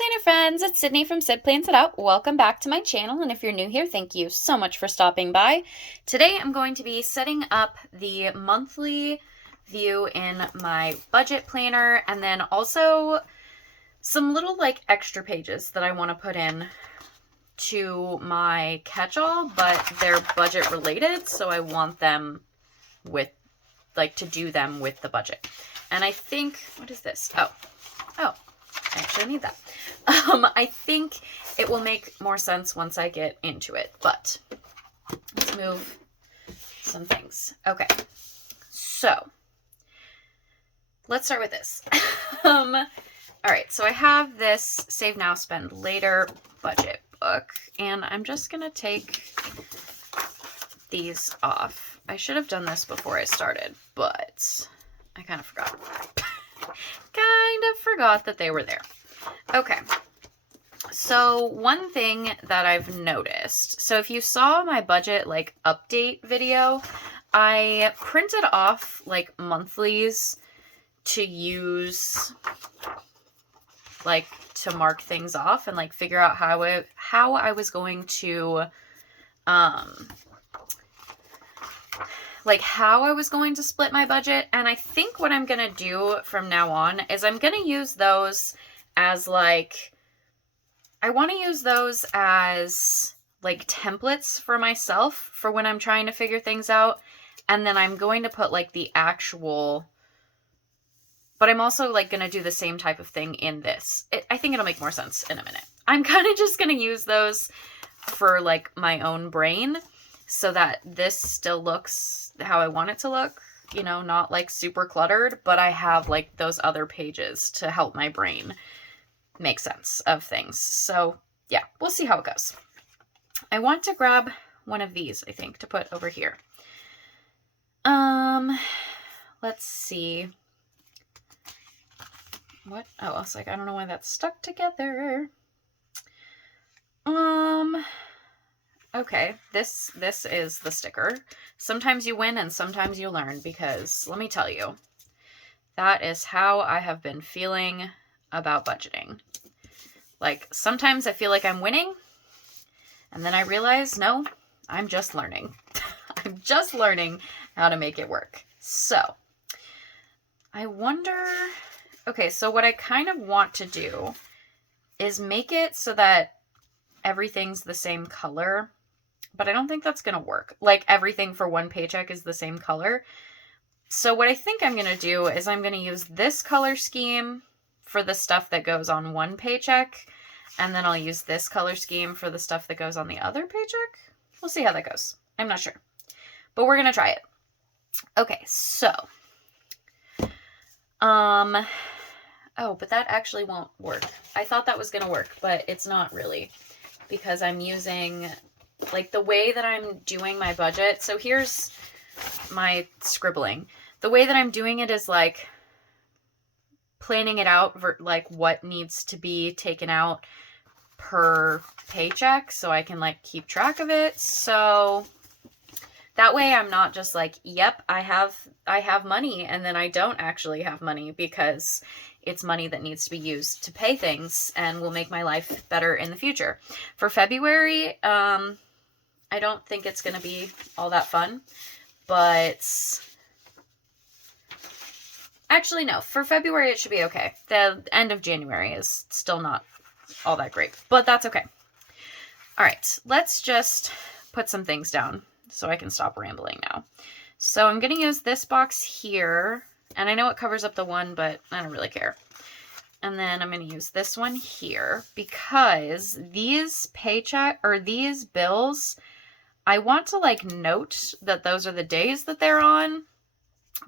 planner friends, it's Sydney from Sid Plans It Out. Welcome back to my channel, and if you're new here, thank you so much for stopping by. Today I'm going to be setting up the monthly view in my budget planner, and then also some little extra pages that I want to put in to my catch-all, but they're budget related, so I want them with to do them with the budget. And I think, what is this? Oh, I actually need that. I think it will make more sense once I get into it, but let's move some things. Okay, so let's start with this. All right, so I have this Save Now, Spend Later budget book, and I'm just gonna take these off. I should have done this before I started, but I kind of forgot. That they were there. Okay, so one thing that I've noticed, so if you saw my budget update video, I printed off monthlies to use to mark things off and figure out how I was going to how I was going to split my budget. And I think what I'm going to do from now on is I'm going to use those as I want to use those as templates for myself for when I'm trying to figure things out. And then I'm going to put the actual, but I'm also going to do the same type of thing in this. I think it'll make more sense in a minute. I'm kind of just going to use those for my own brain, so that this still looks how I want it to look, you know, not super cluttered, but I have those other pages to help my brain make sense of things. So yeah, we'll see how it goes. I want to grab one of these, I think, to put over here. Let's see. What? Oh, I was I don't know why that's stuck together. Okay, this is the sticker. Sometimes you win and sometimes you learn, because let me tell you, that is how I have been feeling about budgeting. Sometimes I feel like I'm winning, and then I realize, no, I'm just learning. I'm just learning how to make it work. So, I wonder, okay, so what I kind of want to do is make it so that everything's the same color. But I don't think that's going to work. Everything for one paycheck is the same color. So what I think I'm going to do is I'm going to use this color scheme for the stuff that goes on one paycheck. And then I'll use this color scheme for the stuff that goes on the other paycheck. We'll see how that goes. I'm not sure. But we're going to try it. Okay, so. Oh, but that actually won't work. I thought that was going to work, but it's not really. Because I'm using the way that I'm doing my budget. So here's my scribbling. The way that I'm doing it is planning it out for what needs to be taken out per paycheck, so I can keep track of it. So that way I'm not just yep, I have money, and then I don't actually have money, because it's money that needs to be used to pay things and will make my life better in the future. For February, I don't think it's going to be all that fun, but actually no, for February it should be okay. The end of January is still not all that great, but that's okay. All right, let's just put some things down so I can stop rambling now. So I'm going to use this box here, and I know it covers up the one, but I don't really care. And then I'm going to use this one here, because these these bills, I want to note that those are the days that they're on,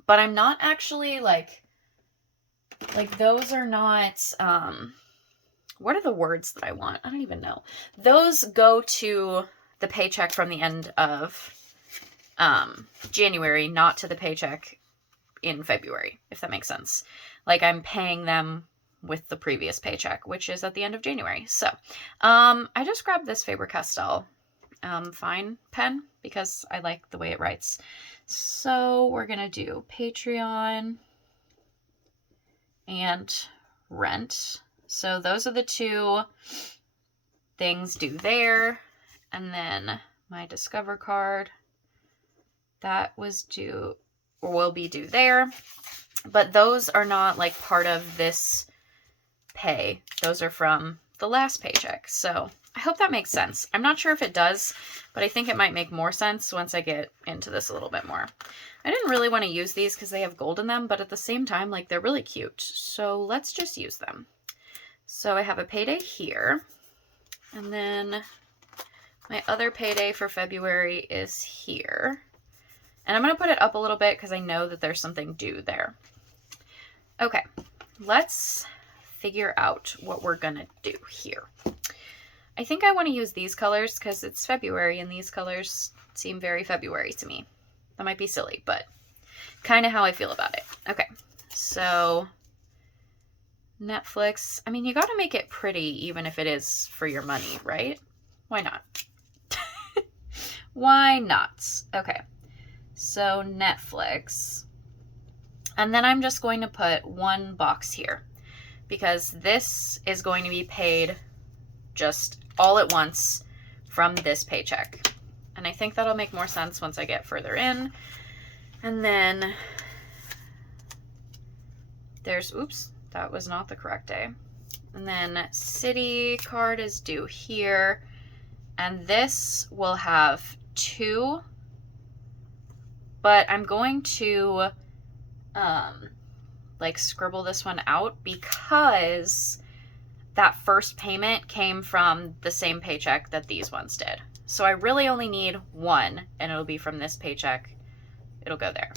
but I'm not actually those are not, what are the words that I want? I don't even know. Those go to the paycheck from the end of January, not to the paycheck in February, if that makes sense. I'm paying them with the previous paycheck, which is at the end of January. So, I just grabbed this Faber-Castell fine pen because I like the way it writes. So we're going to do Patreon and rent. So those are the two things due there. And then my Discover card, that was due or will be due there. But those are not like part of this pay. Those are from the last paycheck. So I hope that makes sense. I'm not sure if it does, but I think it might make more sense once I get into this a little bit more. I didn't really want to use these because they have gold in them, but at the same time, like, they're really cute. So let's just use them. So I have a payday here. And then my other payday for February is here. And I'm going to put it up a little bit because I know that there's something due there. Okay, let's figure out what we're going to do here. I think I want to use these colors because it's February and these colors seem very February to me. That might be silly, but kind of how I feel about it. Okay, so Netflix. I mean, you got to make it pretty even if it is for your money, right? Why not? Why not? Okay, so Netflix. And then I'm just going to put one box here because this is going to be paid just all at once from this paycheck. And I think that'll make more sense once I get further in. And then there's, oops, that was not the correct day. And then City card is due here. And this will have 2. But I'm going to like scribble this one out because that first payment came from the same paycheck that these ones did. So I really only need one, and it'll be from this paycheck. It'll go there.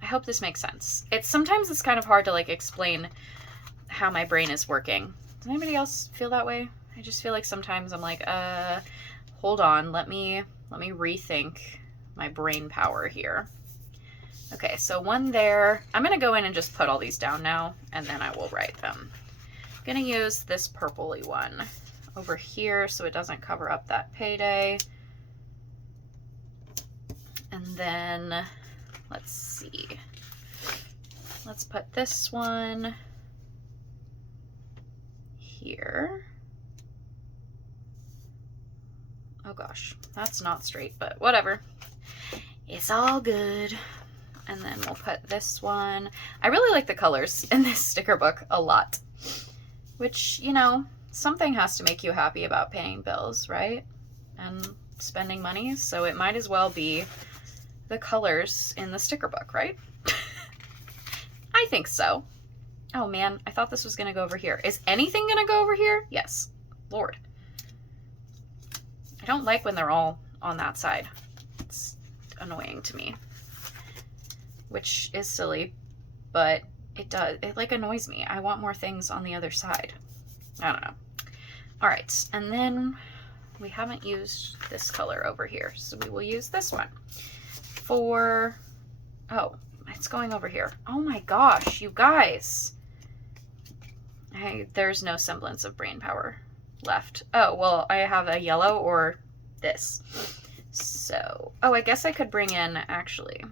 I hope this makes sense. Sometimes it's kind of hard to like explain how my brain is working. Does anybody else feel that way? I just feel like sometimes I'm like, hold on, let me rethink my brain power here. Okay, so one there. I'm gonna go in and just put all these down now, and then I will write them. I'm gonna use this purpley one over here so it doesn't cover up that payday. And then, let's see. Let's put this one here. Oh gosh, that's not straight, but whatever. It's all good. And then we'll put this one. I really like the colors in this sticker book a lot. Which, you know, something has to make you happy about paying bills, right? And spending money. So it might as well be the colors in the sticker book, right? I think so. Oh man, I thought this was going to go over here. Is anything going to go over here? Yes. Lord. I don't like when they're all on that side. It's annoying to me. Which is silly, but it like annoys me. I want more things on the other side. I don't know. All right, and then we haven't used this color over here, so we will use this one for, oh, it's going over here. Oh my gosh, you guys. There's no semblance of brain power left. Oh, well, I have a yellow or this. So, oh, I guess I could bring in, actually,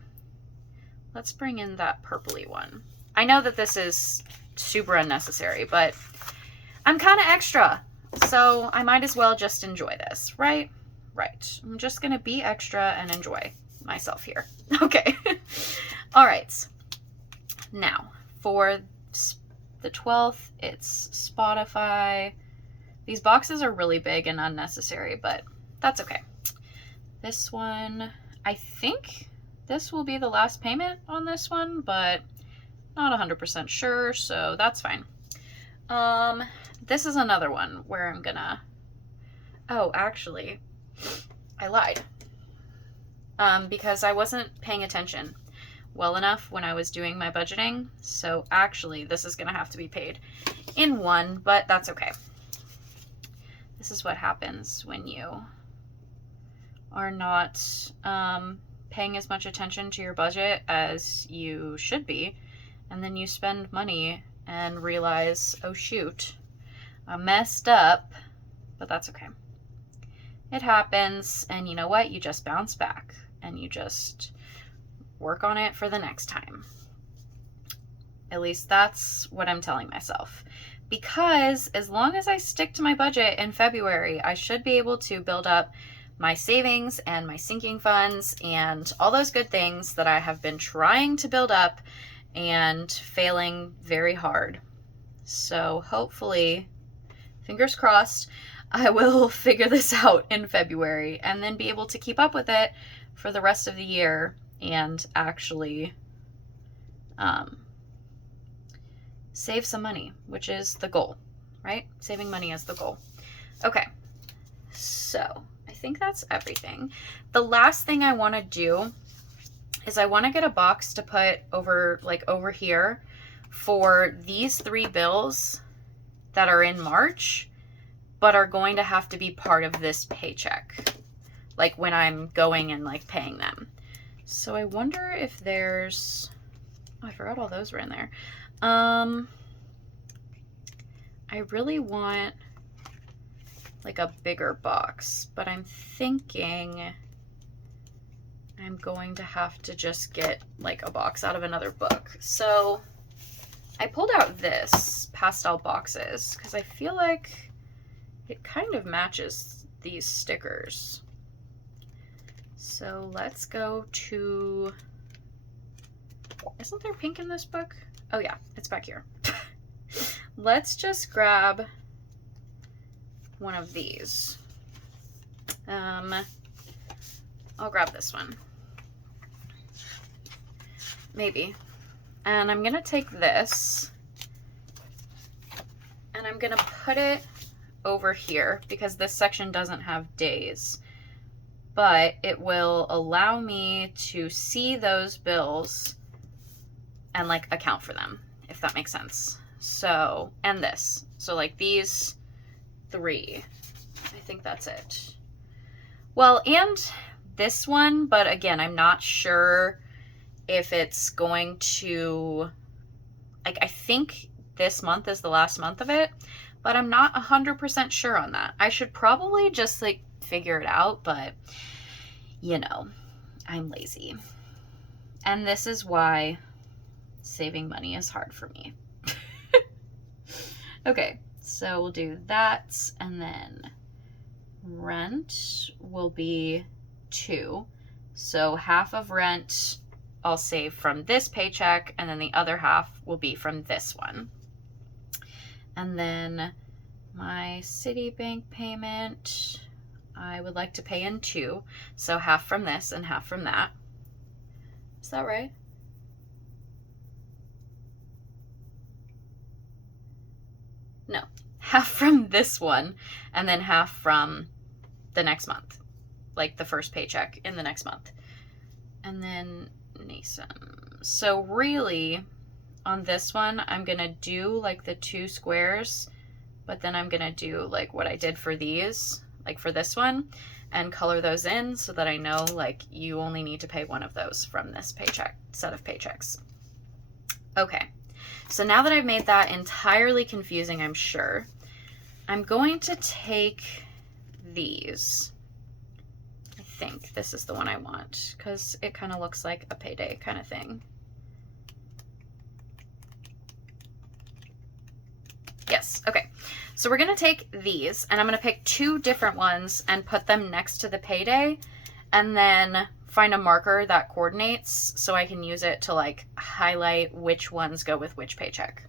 let's bring in that purpley one. I know that this is super unnecessary, but I'm kind of extra, so I might as well just enjoy this, right? Right. I'm just going to be extra and enjoy myself here. Okay. All right. Now, for the 12th, it's Spotify. These boxes are really big and unnecessary, but that's okay. This one, I think this will be the last payment on this one, but not 100% sure, so that's fine. This is another one where I'm gonna, oh, actually, I lied. Because I wasn't paying attention well enough when I was doing my budgeting, so actually this is gonna have to be paid in one, but that's okay. This is what happens when you are not, paying as much attention to your budget as you should be, and then you spend money and realize, oh shoot, I messed up, but that's okay. It happens, and you know what? You just bounce back, and you just work on it for the next time. At least that's what I'm telling myself. because as long as I stick to my budget in February, I should be able to build up my savings and my sinking funds and all those good things that I have been trying to build up and failing very hard. So hopefully, fingers crossed, I will figure this out in February and then be able to keep up with it for the rest of the year and actually save some money, which is the goal, right? Saving money is the goal. Okay, so I think that's everything. The last thing I want to do is I want to get a box to put over, like over here, for these 3 bills that are in March, but are going to have to be part of this paycheck, like when I'm going and like paying them. So I wonder if there's, oh, I forgot all those were in there. I really want like a bigger box, but I'm thinking I'm going to have to just get like a box out of another book. So I pulled out this pastel boxes because I feel like it kind of matches these stickers. So let's go to, isn't there pink in this book? Oh yeah, it's back here. Let's just grab one of these. I'll grab this one. Maybe. And I'm gonna take this and I'm gonna put it over here because this section doesn't have days, but it will allow me to see those bills and like account for them, if that makes sense. So, and this, so like these 3, I think that's it. Well, and this one, but again, I'm not sure if it's going to, like, I think this month is the last month of it, but I'm not 100% sure on that. I should probably just like figure it out, but you know, I'm lazy. And this is why saving money is hard for me. Okay, so we'll do that, and then rent will be 2. So half of rent I'll save from this paycheck, and then the other half will be from this one. And then my Citibank payment, I would like to pay in 2. So half from this and half from that. Is that right? No, half from this one and then half from the next month, like the first paycheck in the next month. And then NASM. So really on this one, I'm gonna do like the 2 squares, but then I'm gonna do like what I did for these, like for this one, and color those in so that I know like you only need to pay one of those from this paycheck, set of paychecks. Okay. So now that I've made that entirely confusing, I'm sure, I'm going to take these. I think this is the one I want because it kind of looks like a payday kind of thing. Yes, okay. So we're going to take these and I'm going to pick 2 different ones and put them next to the payday and then find a marker that coordinates so I can use it to like highlight which ones go with which paycheck.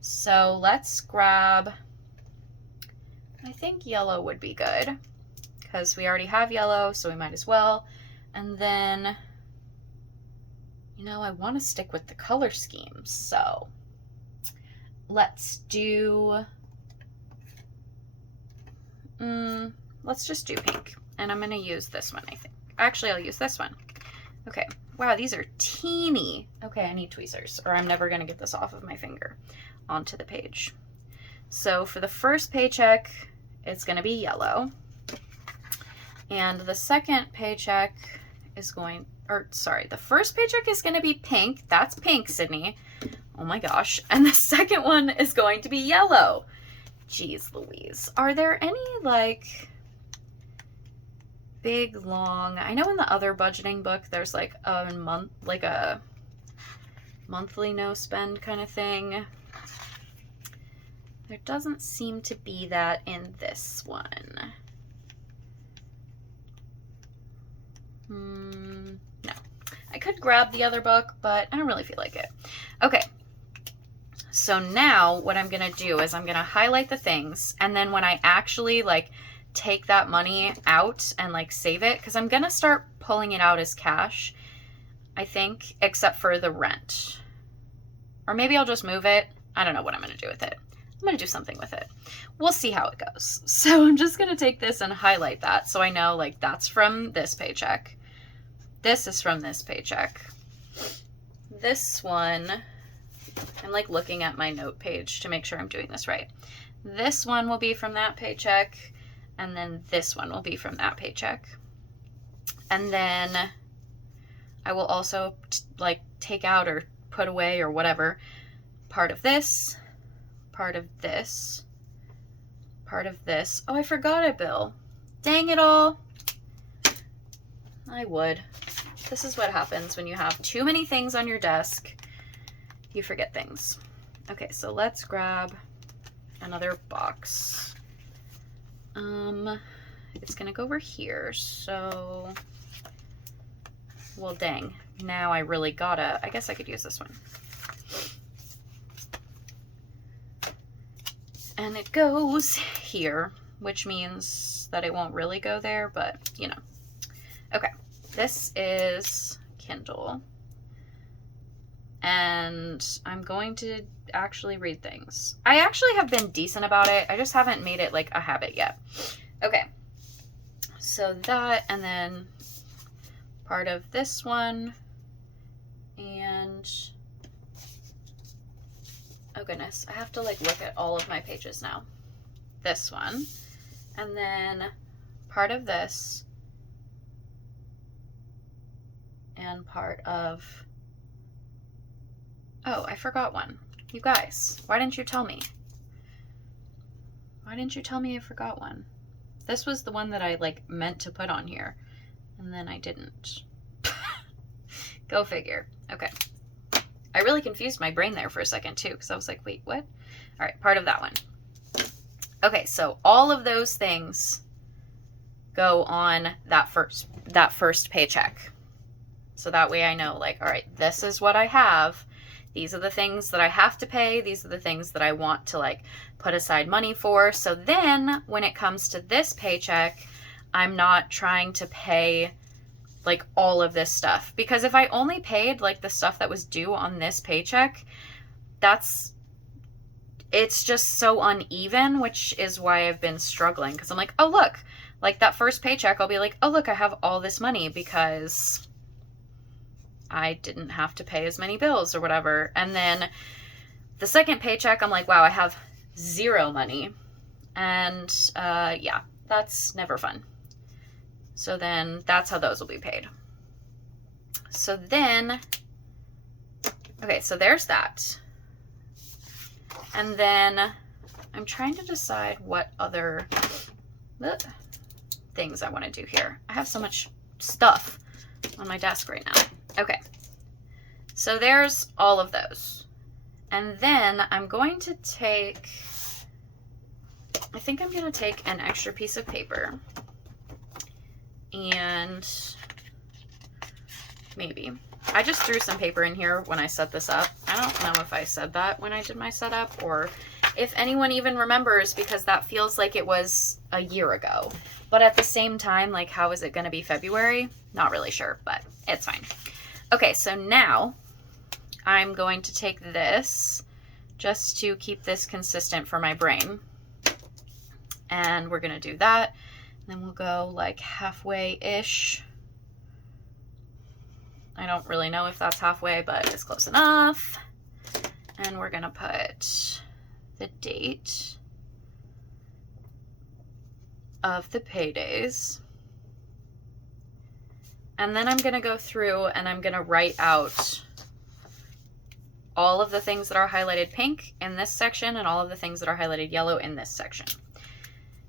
So let's grab, I think yellow would be good because we already have yellow, so we might as well. And then, you know, I want to stick with the color schemes, so let's do, let's just do pink. And I'm going to use this one, I think. Actually, I'll use this one. Okay. Wow, these are teeny. Okay, I need tweezers or I'm never going to get this off of my finger onto the page. So for the first paycheck, it's going to be yellow. And the second paycheck is going, or sorry, the first paycheck is going to be pink. That's pink, Sydney. Oh my gosh. And the second one is going to be yellow. Jeez Louise. Are there any like big long, I know in the other budgeting book there's like a month, like a monthly no spend kind of thing. There doesn't seem to be that in this one. No. I could grab the other book, but I don't really feel like it. Okay. So now what I'm going to do is I'm going to highlight the things, and then when I actually like take that money out and like save it, because I'm going to start pulling it out as cash, I think, except for the rent. Or maybe I'll just move it. I don't know what I'm going to do with it. I'm going to do something with it. We'll see how it goes. So I'm just going to take this and highlight that so I know like that's from this paycheck. This is from this paycheck. This one, I'm like looking at my note page to make sure I'm doing this right. This one will be from that paycheck, and then this one will be from that paycheck. And then I will also like take out or put away or whatever part of this, part of this, part of this. Oh, I forgot a bill. Dang it all. I would. This is what happens when you have too many things on your desk. You forget things. Okay, so let's grab another box. It's gonna go over here, so, well, dang. Now I really gotta, I guess I could use this one. And it goes here, which means that it won't really go there, but you know. Okay, this is Kindle. And I'm going to actually read things. I actually have been decent about it. I just haven't made it like a habit yet. Okay. So that, and then part of this one, and oh goodness, I have to like look at all of my pages now. This one, and then part of this, and part of, oh, I forgot one. You guys, why didn't you tell me? Why didn't you tell me I forgot one? This was the one that I like meant to put on here, and then I didn't. Go figure. Okay. I really confused my brain there for a second too, because I was like, wait, what? All right, part of that one. Okay, so all of those things go on that first paycheck. So that way I know, like, all right, this is what I have. These are the things that I have to pay. These are the things that I want to like put aside money for. So then when it comes to this paycheck, I'm not trying to pay like all of this stuff, because if I only paid like the stuff that was due on this paycheck, it's just so uneven, which is why I've been struggling, because I'm like, oh look, like that first paycheck I'll be like, oh look, I have all this money because I didn't have to pay as many bills or whatever. And then the second paycheck I'm like, wow, I have zero money. And yeah, that's never fun. So then that's how those will be paid. So then, okay, so there's that. And then I'm trying to decide what other things I want to do here. I have so much stuff on my desk right now. Okay, so there's all of those. And then I'm going to take, I think I'm going to take an extra piece of paper. And maybe I just threw some paper in here when I set this up. I don't know if I said that when I did my setup, or if anyone even remembers, because that feels like it was a year ago. But at the same time, like, how is it going to be February? Not really sure, but it's fine. Okay, so now I'm going to take this just to keep this consistent for my brain. And we're going to do that. Then we'll go like halfway-ish. I don't really know if that's halfway, but it's close enough. And we're gonna put the date of the paydays. And then I'm gonna go through and I'm gonna write out all of the things that are highlighted pink in this section and all of the things that are highlighted yellow in this section.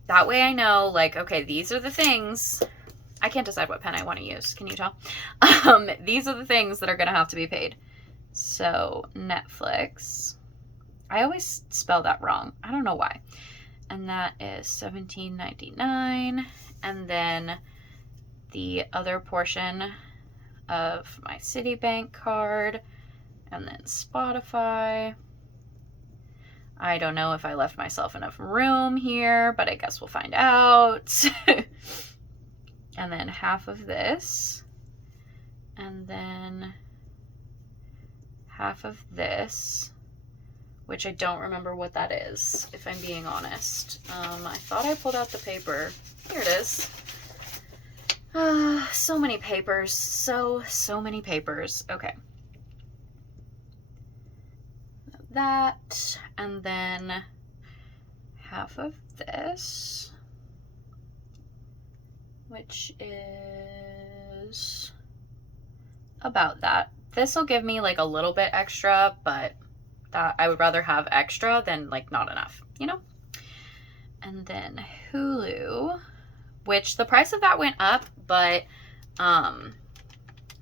That way I know, like, okay, these are the things. I can't decide what pen I want to use. Can you tell? These are the things that are going to have to be paid. So Netflix. I always spell that wrong. I don't know why. And that is $17.99. And then the other portion of my Citibank card, and then Spotify. I don't know if I left myself enough room here, but I guess we'll find out. And then half of this, and then half of this, which I don't remember what that is, if I'm being honest. I thought I pulled out the paper. Here it is. So many papers. So many papers. Okay. That, and then half of this, which is about that. This will give me like a little bit extra, but that I would rather have extra than like not enough, you know? And then Hulu, which the price of that went up, but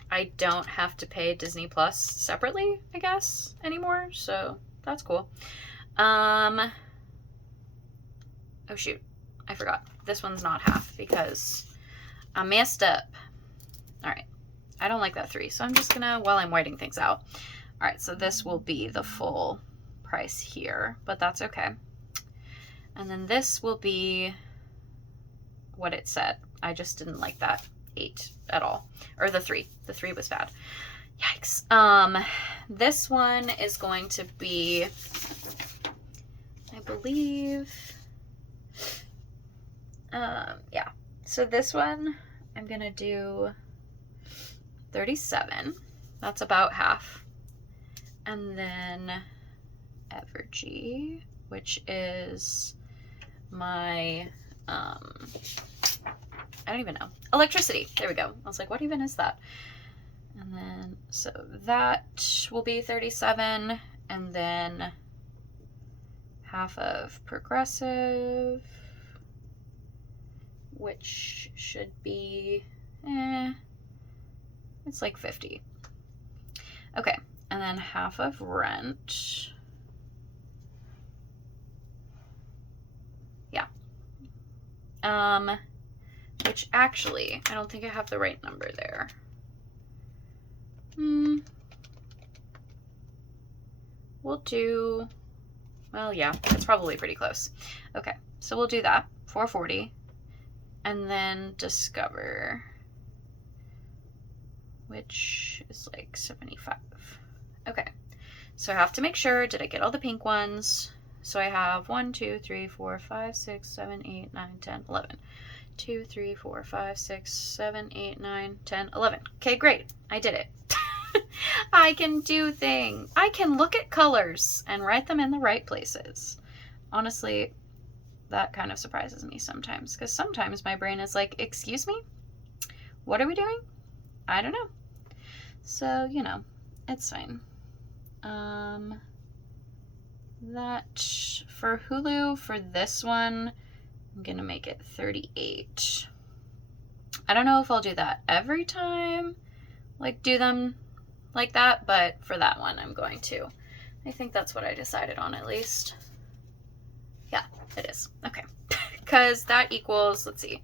I don't have to pay Disney Plus separately, I guess, anymore. So that's cool. Oh shoot, I forgot. This one's not half because I messed up. All right, I don't like that 3, so I'm just gonna, while I'm whiting things out. All right, so this will be the full price here, but that's okay. And then this will be what it said. I just didn't like that 8 at all, or the 3. The 3 was bad. Yikes. This one is going to be, I believe, yeah. So this one, I'm gonna do $37. That's about half. And then Evergy, which is my, I don't even know. Electricity. There we go. I was like, what even is that? And then, so that will be $37. And then half of Progressive, which should be, it's like $50. Okay. And then half of rent. Yeah. Which actually, I don't think I have the right number there. We'll do, well, yeah, it's probably pretty close. Okay, so we'll do that, $440. And then Discover, which is like $75. Okay, so I have to make sure, did I get all the pink ones? So I have 1, 2, 3, 4, 5, 6, 7, 8, 9, 10, 11. 2, 3, 4, 5, 6, 7, 8, 9, 10, 11. Okay, great. I did it. I can do things. I can look at colors and write them in the right places. Honestly, that kind of surprises me sometimes, because sometimes my brain is like, excuse me? What are we doing? I don't know. So, you know, it's fine. That for Hulu, for this one, I'm gonna make it $38. I don't know if I'll do that every time, like do them like that, but for that one I'm going to. I think that's what I decided on, at least. Yeah, it is. Okay. Because that equals, let's see.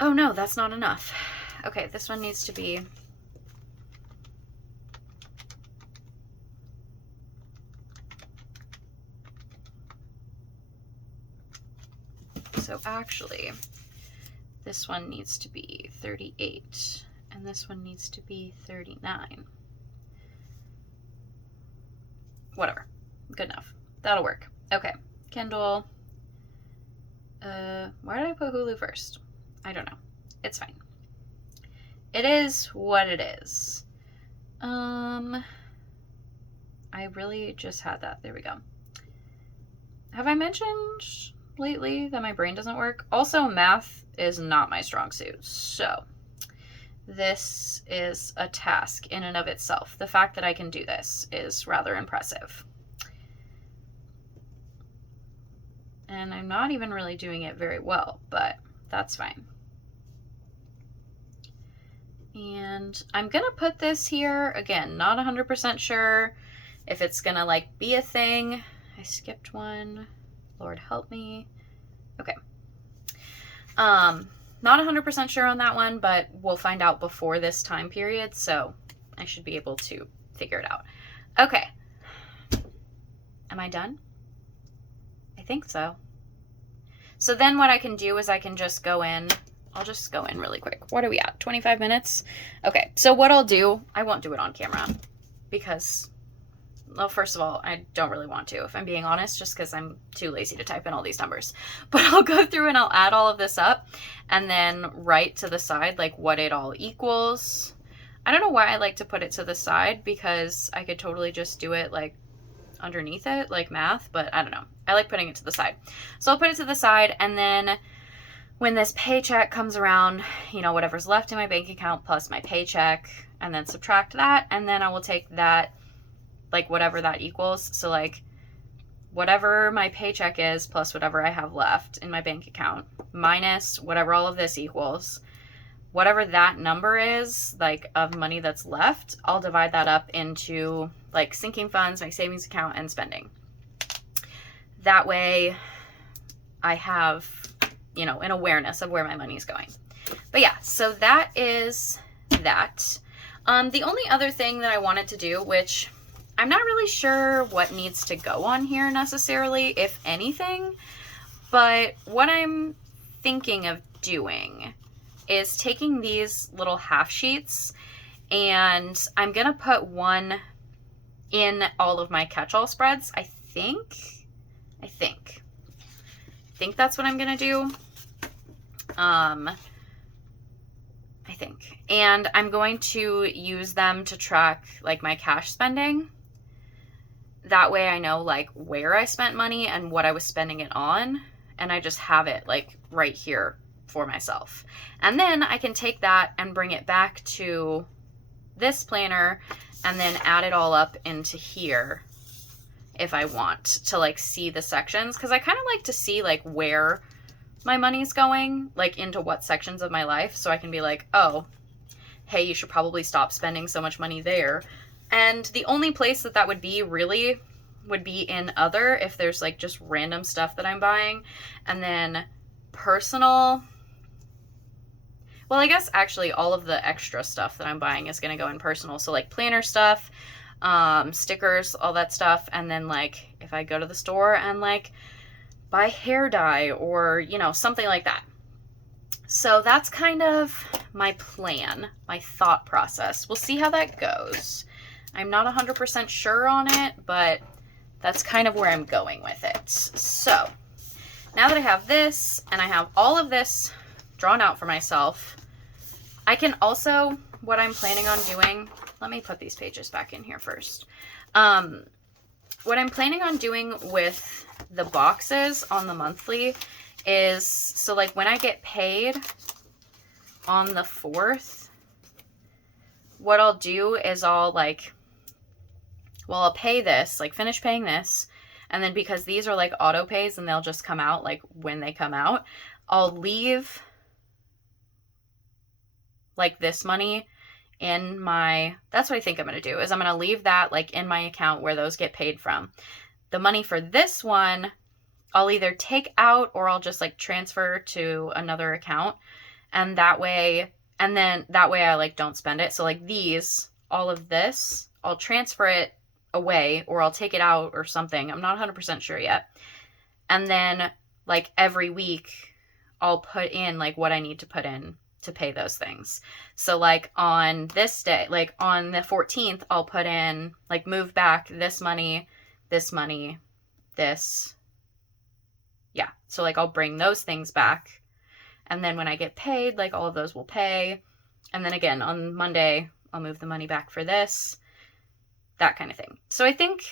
Oh no, that's not enough. Okay, this one needs to be, so actually, this one needs to be 38, and this one needs to be 39. Whatever. Good enough. That'll work. Okay. Kindle. Why did I put Hulu first? I don't know. It's fine. It is what it is. I really just had that. There we go. Have I mentioned lately that my brain doesn't work? Also, math is not my strong suit, so this is a task in and of itself. The fact that I can do this is rather impressive. And I'm not even really doing it very well, but that's fine. And I'm gonna put this here, again, not 100% sure if it's gonna like be a thing. I skipped one. Lord help me. Okay. Not 100% sure on that one, but we'll find out before this time period, so I should be able to figure it out. Okay. Am I done? I think so. So then what I can do is I can just go in. I'll just go in really quick. What are we at? 25 minutes? Okay, so what I'll do, I won't do it on camera because, well, first of all, I don't really want to, if I'm being honest, just because I'm too lazy to type in all these numbers. But I'll go through and I'll add all of this up and then write to the side like what it all equals. I don't know why I like to put it to the side, because I could totally just do it like underneath it, like math, but I don't know. I like putting it to the side. So I'll put it to the side, and then when this paycheck comes around, you know, whatever's left in my bank account plus my paycheck, and then subtract that, and then I will take that, like whatever that equals. So like whatever my paycheck is plus whatever I have left in my bank account minus whatever all of this equals, whatever that number is, like of money that's left, I'll divide that up into like sinking funds, my savings account, and spending. That way I have, you know, an awareness of where my money is going. But yeah, so that is that. The only other thing that I wanted to do, which I'm not really sure what needs to go on here necessarily, if anything, but what I'm thinking of doing is taking these little half sheets, and I'm going to put one in all of my catch-all spreads. I think that's what I'm going to do. I think. And I'm going to use them to track like my cash spending. That way I know like where I spent money and what I was spending it on, and I just have it like right here for myself. And then I can take that and bring it back to this planner and then add it all up into here if I want to like see the sections, because I kind of like to see like where my money's going, like into what sections of my life, so I can be like, oh, hey, you should probably stop spending so much money there. And the only place that that would be really would be in other, if there's like just random stuff that I'm buying. And then personal, well, I guess actually all of the extra stuff that I'm buying is going to go in personal. So like planner stuff, stickers, all that stuff. And then like if I go to the store and like buy hair dye or, you know, something like that. So that's kind of my plan, my thought process. We'll see how that goes. I'm not 100% sure on it, but that's kind of where I'm going with it. So now that I have this and I have all of this drawn out for myself, I can also, what I'm planning on doing, let me put these pages back in here first. What I'm planning on doing with the boxes on the monthly is, so like when I get paid on the 4th, what I'll do is I'll like, well, I'll pay this, like finish paying this. And then because these are like auto pays and they'll just come out like when they come out, I'll leave like this money in my, that's what I think I'm going to do, is I'm going to leave that like in my account where those get paid from. The money for this one, I'll either take out or I'll just like transfer to another account. And that way, I like don't spend it. So like these, all of this, I'll transfer it away or I'll take it out or something. I'm not 100% sure yet. And then like every week I'll put in like what I need to put in to pay those things. So like on this day, like on the 14th, I'll put in like move back this money, this. Yeah. So like I'll bring those things back. And then when I get paid, like all of those will pay. And then again, on Monday, I'll move the money back for this, that kind of thing. So I think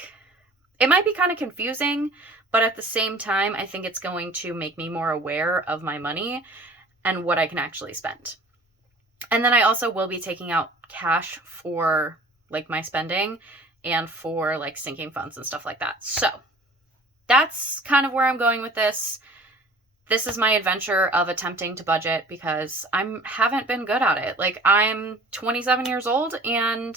it might be kind of confusing, but at the same time, I think it's going to make me more aware of my money and what I can actually spend. And then I also will be taking out cash for like my spending and for like sinking funds and stuff like that. So that's kind of where I'm going with this. This is my adventure of attempting to budget because I haven't been good at it. Like I'm 27 years old and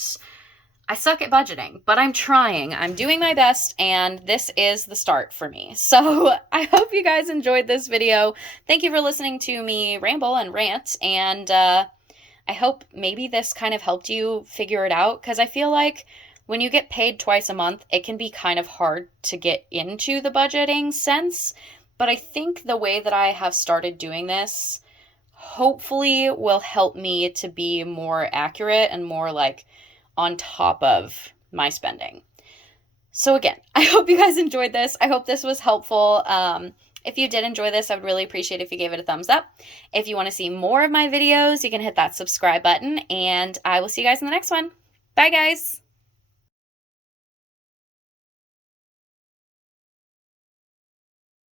I suck at budgeting, but I'm trying. I'm doing my best, and this is the start for me. So I hope you guys enjoyed this video. Thank you for listening to me ramble and rant, and I hope maybe this kind of helped you figure it out, because I feel like when you get paid twice a month, it can be kind of hard to get into the budgeting sense. But I think the way that I have started doing this hopefully will help me to be more accurate and more like on top of my spending. So again, I hope you guys enjoyed this. I hope this was helpful. If you did enjoy this, I would really appreciate if you gave it a thumbs up. If you want to see more of my videos, you can hit that subscribe button, and I will see you guys in the next one. Bye, guys.